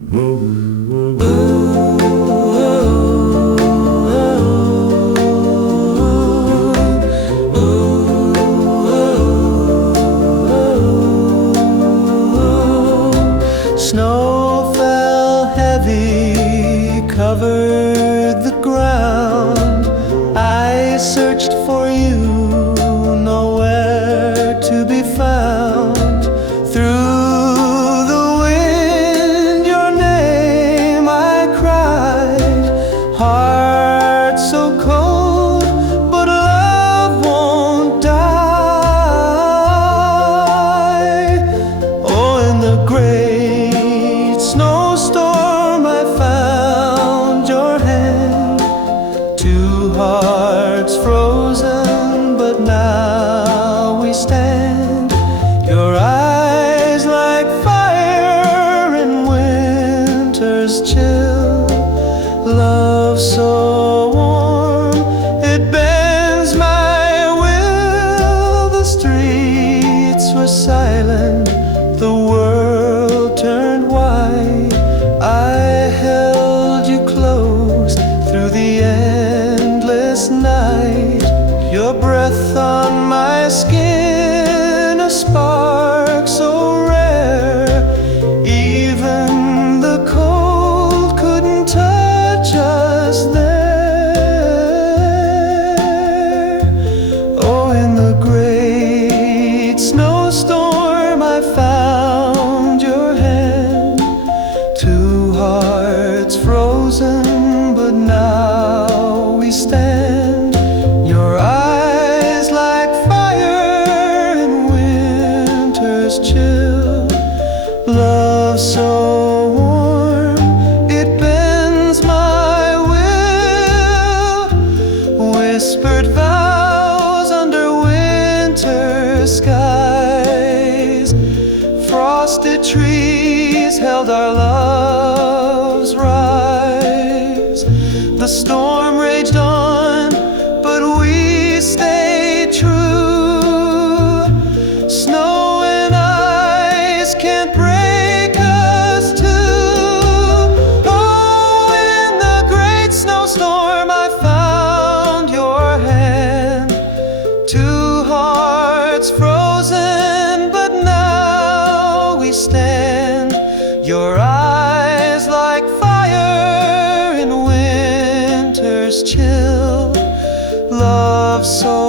Snow fell heavy, covered the ground. I searched for you, nowhere to be found. Through the wind, your name I cried. Heart so cold, but love won't die. Oh, in the great snowstorm I found your hand. Two hearts frozen, but now we stand. Your eyes like fire in winter's chill. Love so warm, it bends my will. The streets were silent, the world turned white. I held you close through the endless night. Your breath on my skin, a spark so rare. Even the cold couldn't touch us there. Oh, in the great snowstorm I found your hand. Two hearts frozen, but now we stand. Your eyes like fire in winter's chill. Love so warm, it bends my will. Whispered vows under winter skies. Frosted trees held our love's rise. The storm raged on, but we stayed true. Snow and ice can't break us two. Oh, in the great snowstorm I found your hand. Two hearts frozen, but now we stand. Your eyes like fire in winter's chill. Love so